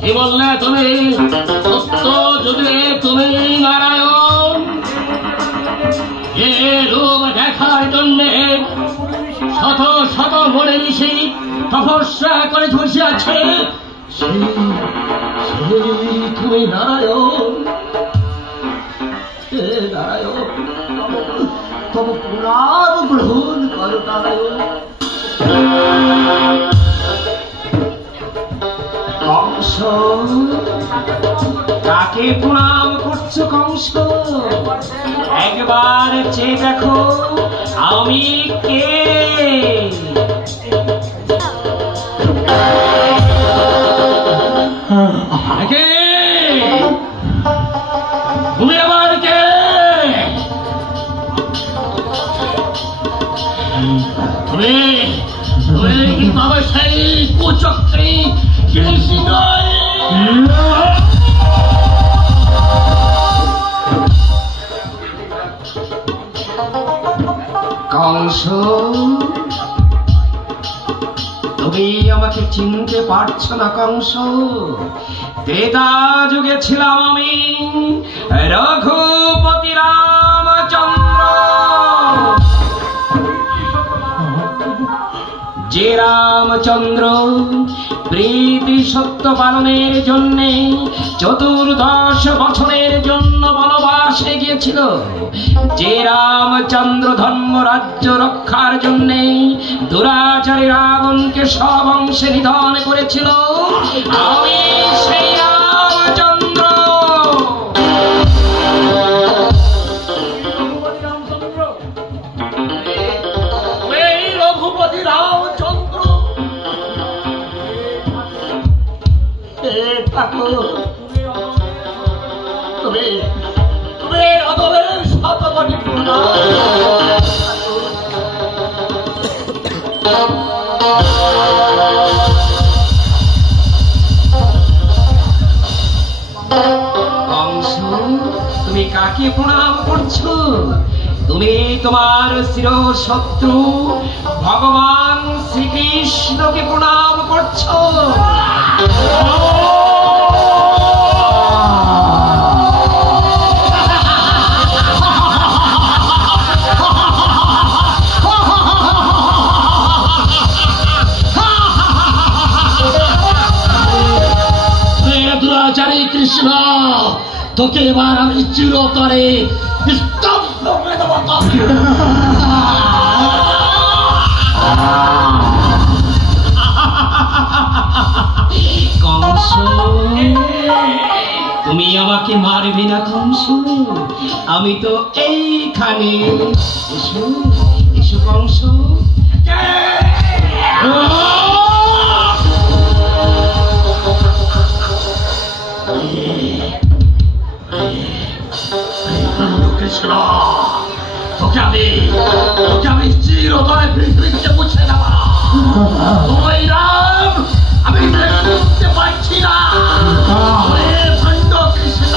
কি বললে তুমি? সত্য যদি তুমি নারায়ণ, যে রূপ দেখার জন্য শত শত মনে ঋষি তপস্যা করে বসে আছে, সেই তুমি নারায়ণ। নারায়ণ, তবে প্রণাম গ্রহণ করো নারায়ণ। কংস, কাকে প্রণাম করছো কংস? একবার চেয়ে দেখো আমি কে। তুমি আবার কে? তুমি কি বাবা সেই কুচক্রী কংস? তুমি আমাকে চিনতে পারছো না কংস? ত্রেতা যুগে ছিলাম আমি রঘুপতি রামচন্দ্র, যে রামচন্দ্র প্রীতি সত্য পালনের জন্য 14 বছরের জন্য বনবাসে গিয়েছিল, যে রামচন্দ্র ধর্ম রাজ্য রক্ষার জন্য দুরাচারী রাবণকে সব অংশে নিধন করেছিল, আমি সেই রামচন্দ্র। এই রঘুপতি রামচন্দ্র। ঠাকুর, তুমি আদরের শতকোটি প্রণাম। কংস, তুমি কাকে প্রণাম করছো? তুমি তোমার চিরশত্রু ভগবান শ্রীকৃষ্ণকে প্রণাম করছো। দুরাচারী কৃষ্ণ, তোকে এবার আমি চিরতরে স্তব্ধ করে দেব। কংস, তুমি আমাকে মারবে না কংস? আমি তো এইখানে। এসো এসো কংস। কৃষ্ণ, তোকে আমি চিরতরে পৃথিবী থেকে মুছে দেব। ওই রাম আমি দেখতে পাচ্ছি না। কৃষ্ণ,